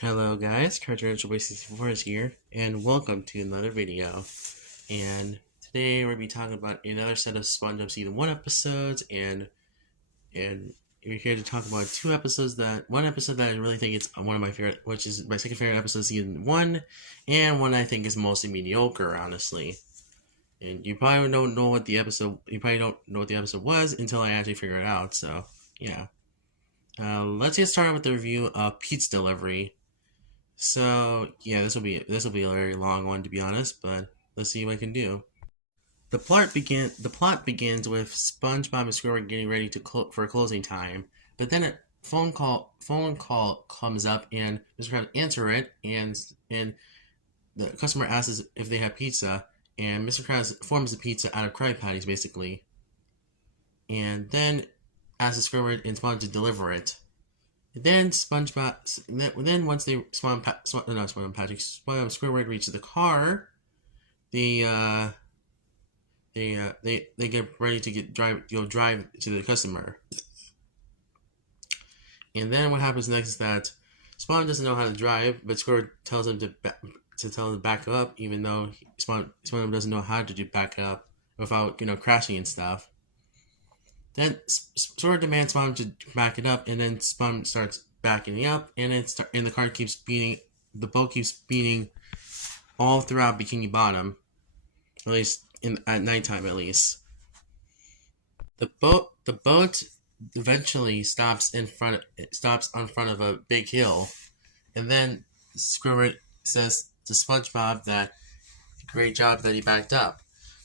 Hello guys, Carter64 is here, and welcome to another video. And today we're going to be talking about another set of SpongeBob Season 1 episodes, and we're here to talk about one episode that I really think is one of my favorite, which is my second favorite episode of Season 1, and one I think is mostly mediocre, honestly. And you probably don't know what the episode was until I actually figure it out, so yeah. Let's get started with the review of Pizza Delivery. So yeah, this will be a very long one to be honest, but let's see what I can do. The plot begins with SpongeBob and Squidward getting ready for a closing time, but then a phone call comes up and Mr. Krabs answer it, and the customer asks if they have pizza, and Mr. Krabs forms the pizza out of Krabby Patties basically, and then asks Squidward and SpongeBob to deliver it. Then once Squidward reaches the car, they get ready to drive to the customer. And then what happens next is that Spawn doesn't know how to drive, but Squidward tells him to back up, even though Spawn doesn't know how to back up without crashing and stuff. Then Squidward demands Spawn to back it up, and then Spawn starts backing up, and the car keeps beating. The boat keeps beating all throughout Bikini Bottom, at least at nighttime. At least the boat eventually stops on front of a big hill, and then Squidward says to SpongeBob that great job that he backed up,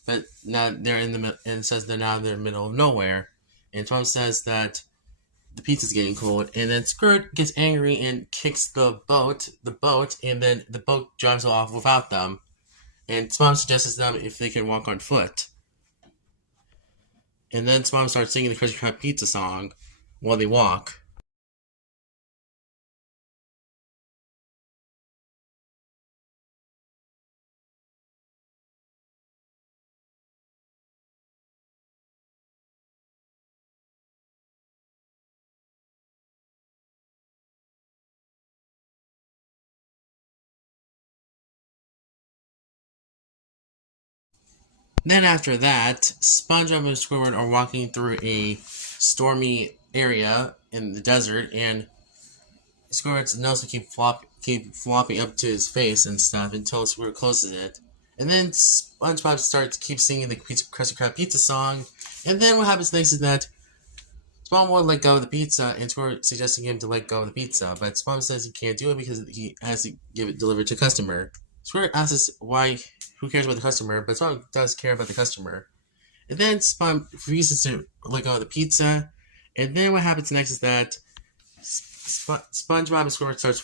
but now they're in the and says they're now in the middle of nowhere, and Tom says that the pizza's getting cold, and then Squidward gets angry and kicks the boat, and then the boat drives off without them. And Spawn suggests to them if they can walk on foot. And then Spawn starts singing the Krusty Krab pizza song while they walk. Then after that, SpongeBob and Squidward are walking through a stormy area in the desert, and Squidward's nose will keep flopping up to his face and stuff until Squidward closes it. And then SpongeBob keeps singing the Krusty Krab pizza song. And then what happens next is that Spawn won't let go of the pizza, and Squidward suggesting him to let go of the pizza, but Spawn says he can't do it because he has to give it delivered to the customer. Squidward asks who cares about the customer, but Spawn does care about the customer. And then Spawn refuses to let go of the pizza, and then what happens next is that SpongeBob and Squidward start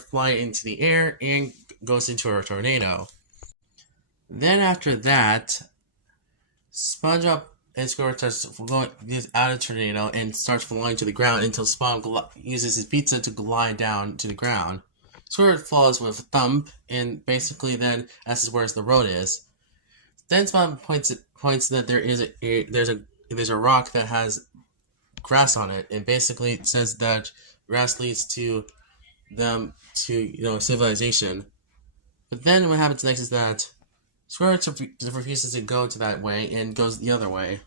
flying into the air and goes into a tornado. Then after that, SpongeBob and Squidward starts going out of the tornado and starts flying to the ground until Spawn uses his pizza to glide down to the ground. Squidward falls with a thump and basically then asks where the road is. Then Spawn points that there's a rock that has grass on it, and basically it says that grass leads to civilization. But then what happens next is that Squidward refuses to go to that way and goes the other way.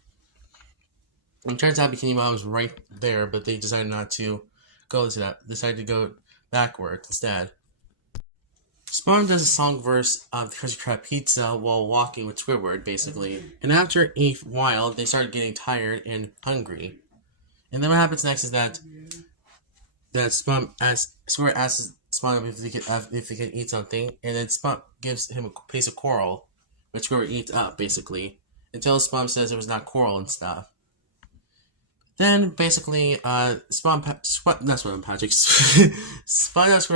And it turns out Bikini Bottom was right there, but they decided not to go to that. Decided to go backwards instead. Spawn does a song verse of the Krusty Krab pizza while walking with Squidward, basically. And after a while, they start getting tired and hungry. And then what happens next is that Squidward asks Spawn if they can eat something, and then Spawn gives him a piece of coral, which Squidward eats up, basically, until Spawn says it was not coral and stuff. Then, basically, Spawn and Squidward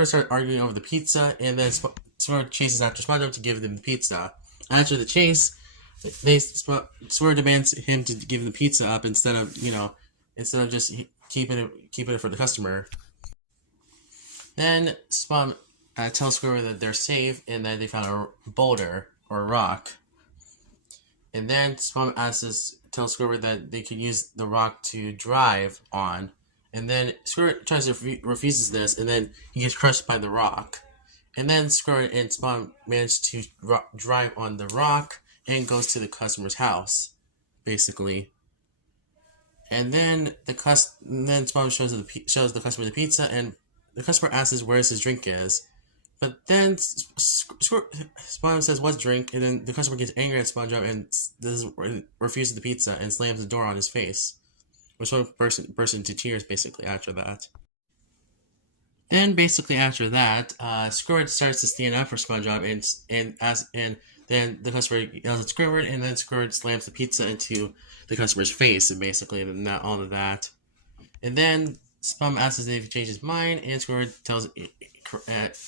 start arguing over the pizza, and then Squidward chases after SpongeBob to give them the pizza. After the chase, Squidward demands him to give the pizza up instead of just keeping it for the customer. Then Spawn tells Squidward that they're safe and that they found a boulder or a rock. And then Spawn tells Squidward that they can use the rock to drive on, And then Squidward tries to refuses this, and then he gets crushed by the rock. And then Squidward and Spawn manage to drive on the rock and goes to the customer's house, basically. And then Spawn shows the customer the pizza, and the customer asks where his drink is. But then Spawn says, "What's drink?" And then the customer gets angry at SpongeBob and refuses the pizza and slams the door on his face, which will burst into tears basically after that. Then basically after that, Squidward starts to stand up for SpongeBob and then the customer yells at Squidward, and then Squidward slams the pizza into the customer's face, and basically not all of that. And then SpongeBob asks if he changed his mind, and Squidward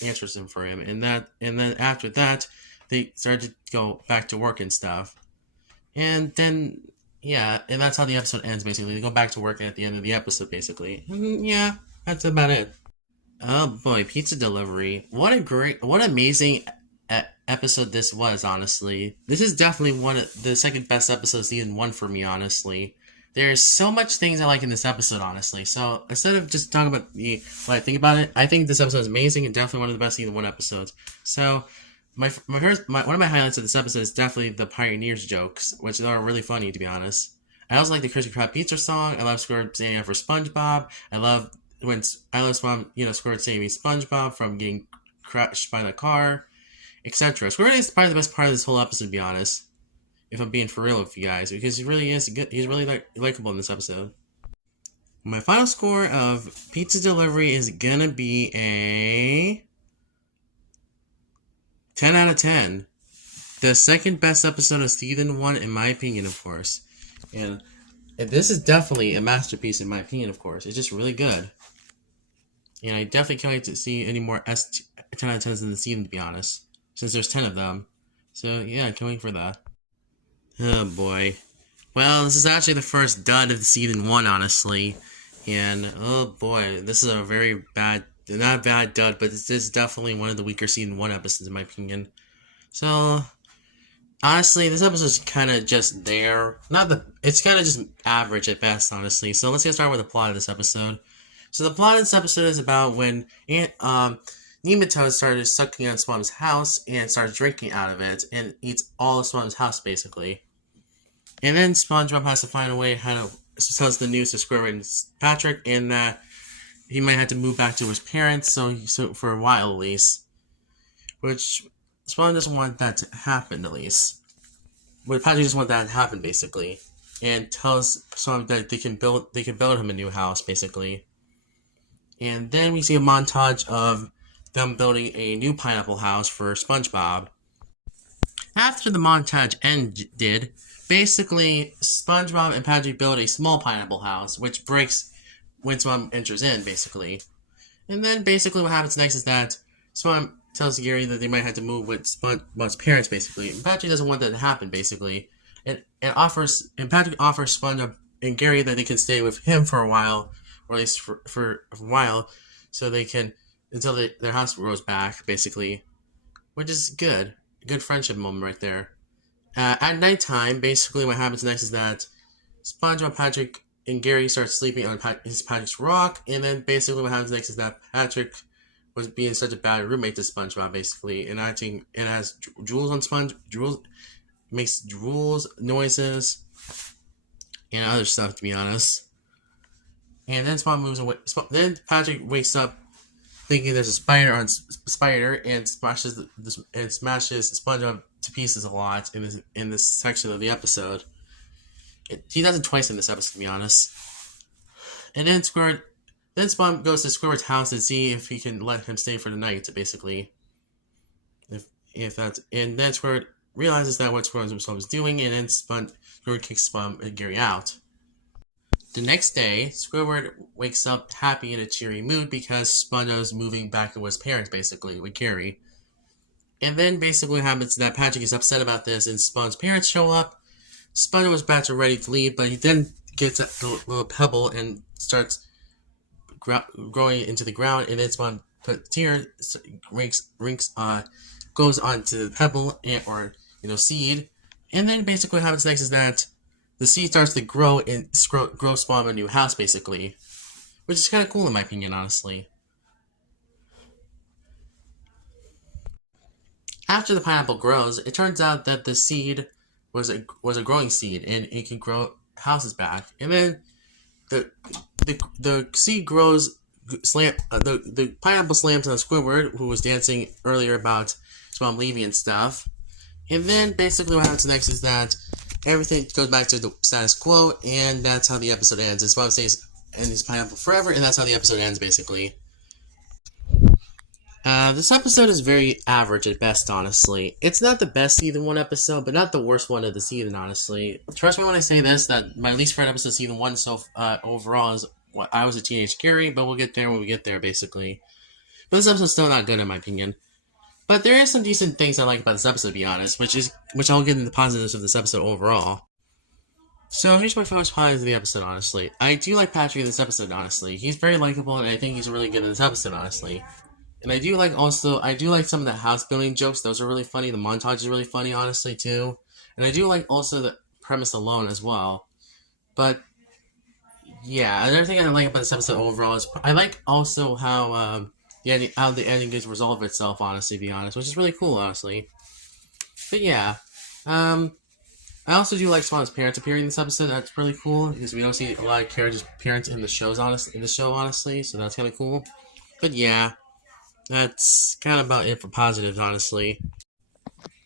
answers him for him, and then after that, they start to go back to work and stuff. And then and that's how the episode ends. Basically, they go back to work at the end of the episode. Basically, yeah, that's about it. Oh boy, pizza delivery! What amazing episode this was. Honestly, this is definitely one of the second best episodes, season 1 for me. Honestly, there's so much things I like in this episode. Honestly, so instead of just talking about what I think about it, I think this episode is amazing and definitely one of the best season 1 episodes. So. One of my highlights of this episode is definitely the Pioneers jokes, which are really funny, to be honest. I also like the Krispy Kreme pizza song. I love Squidward standing up for SpongeBob. I love Squidward saving SpongeBob from getting crushed by the car, etc. Squidward is probably the best part of this whole episode, to be honest. If I'm being for real with you guys, because he really is good. He's really likable in this episode. My final score of pizza delivery is gonna be a 10 out of 10. The second best episode of season 1, in my opinion, of course. And this is definitely a masterpiece, in my opinion, of course. It's just really good. And I definitely can't wait to see any more 10 out of 10s in the season, to be honest. Since there's 10 of them. So, yeah, I can't wait for that. Oh, boy. Well, this is actually the first dud of the season 1, honestly. And, oh, boy, this is a very bad... Not a bad dud, but this is definitely one of the weaker season 1 episodes, in my opinion. So, honestly, this episode's kind of just there. It's kind of just average at best, honestly. So let's get started with the plot of this episode. So the plot of this episode is about when Nematode started sucking on SpongeBob's house and starts drinking out of it and eats all of SpongeBob's house, basically. And then SpongeBob has to find a way how to tell the news to Squidward and Patrick, and that he might have to move back to his parents, so for a while at least. Which Spawn doesn't want that to happen, at least. But Patrick doesn't want that to happen, basically, and tells Spawn that they can build him a new house, basically. And then we see a montage of them building a new pineapple house for SpongeBob. After the montage ended, basically SpongeBob and Patrick build a small pineapple house, which breaks when Spawn enters in, basically. And then basically what happens next is that Spawn tells Gary that they might have to move with SpongeBob's parents, basically. And Patrick doesn't want that to happen, basically. And Patrick offers SpongeBob and Gary that they can stay with him for a while, or at least for a while, so they can, until their house grows back, basically. Which is good. A good friendship moment right there. At nighttime, basically what happens next is that SpongeBob, Patrick, and Gary starts sleeping on Patrick's rock, and then basically what happens next is that Patrick was being such a bad roommate to SpongeBob, basically, and has drools on Jules makes drools noises and other stuff, to be honest. And then Spawn moves away. Then Patrick wakes up thinking there's a spider and smashes SpongeBob to pieces a lot in this section of the episode. He does it twice in this episode, to be honest. And then Spawn goes to Squidward's house to see if he can let him stay for the night, basically. And then Squidward realizes that what Squidward is doing, and then Squidward kicks Spawn and Gary out. The next day, Squidward wakes up happy in a cheery mood because SpongeBob is moving back to his parents, basically, with Gary. And then basically what happens is that Patrick is upset about this, and Spawn's parents show up. SpongeBob was about to ready to leave, but he then gets a little pebble and starts growing into the ground, and then Spawn goes onto the pebble or seed, and then basically what happens next is that the seed starts to grow and grow Spawn a new house, basically, which is kind of cool in my opinion, honestly. After the pineapple grows, it turns out that the seed was a growing seed, and it can grow houses back. And then the the seed grows. The pineapple slams on Squidward, who was dancing earlier about his mom leaving and stuff. And then basically what happens next is that everything goes back to the status quo, and that's how the episode ends. It's Bob stays and his pineapple forever, and that's how the episode ends, basically. This episode is very average at best, honestly. It's not the best season 1 episode, but not the worst one of the season, honestly. Trust me when I say this, that my least favorite episode of season 1 overall is I Was a Teenage Gary, but we'll get there when we get there, basically. But this episode's still not good, in my opinion. But there is some decent things I like about this episode, to be honest, which I'll get into the positives of this episode overall. So here's my first positives of the episode, honestly. I do like Patrick in this episode, honestly. He's very likable, and I think he's really good in this episode, honestly. And I do like some of the house building jokes. Those are really funny. The montage is really funny, honestly, too. And I do like also the premise alone as well. But yeah, another thing I like about this episode overall is I like also how how the ending gets resolved itself, honestly, to be honest, which is really cool, honestly. But yeah, I also do like Spawn's parents appearing in this episode. That's really cool because we don't see a lot of characters' parents in the show, honestly. So that's kind of cool. But yeah, that's kind of about it for positives, honestly.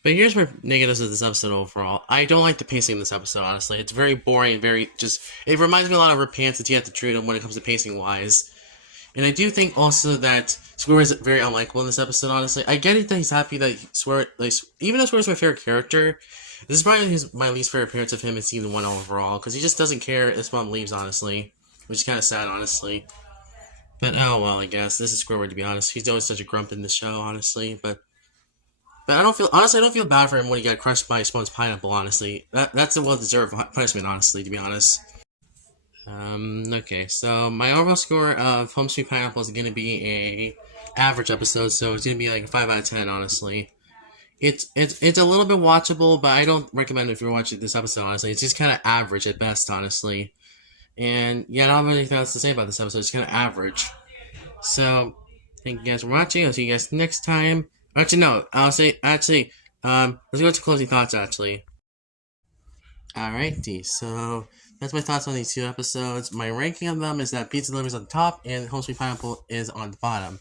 But here's my negatives of this episode overall. I don't like the pacing of this episode, honestly. It's very boring, it reminds me a lot of Repants that you have to treat them when it comes to pacing wise. And I do think also that Squidward is very unlikable in this episode, honestly. I get it that he's happy that even though Squidward's my favorite character, this is probably my least favorite appearance of him in season 1 overall, because he just doesn't care if his mom leaves, honestly. Which is kind of sad, honestly. But oh well, I guess. This is Squidward, to be honest. He's always such a grump in the show, honestly. But I don't feel bad for him when he got crushed by Spawn's pineapple, honestly. That's a well-deserved punishment, honestly, to be honest. Okay, so my overall score of Home Sweet Pineapple is going to be a average episode, so it's going to be like a 5 out of 10, honestly. It's a little bit watchable, but I don't recommend it if you're watching this episode, honestly. It's just kind of average at best, honestly. And yeah, I don't have anything else to say about this episode. It's kind of average. So, thank you guys for watching. I'll see you guys next time. Actually, no. Let's go to closing thoughts, actually. Alrighty, so that's my thoughts on these 2 episodes. My ranking of them is that Pizza Delivery is on the top and Home Sweet Pineapple is on the bottom.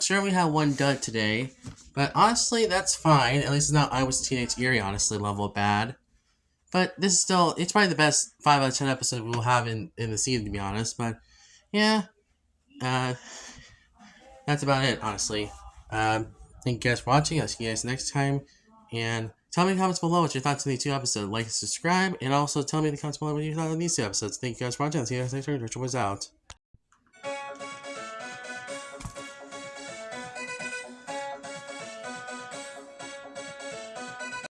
Sure, we had one dud today, but honestly, that's fine. At least it's not I Was a Teenage Eerie, honestly, level of bad. But this is still, it's probably the best 5 out of 10 episode we'll have in the season, to be honest. But, yeah, that's about it, honestly. Thank you guys for watching. I'll see you guys next time. And tell me in the comments below what your thoughts on these 2 episodes. Like and subscribe. And also tell me in the comments below what you thought on these 2 episodes. Thank you guys for watching. I'll see you guys next time. Richard was out.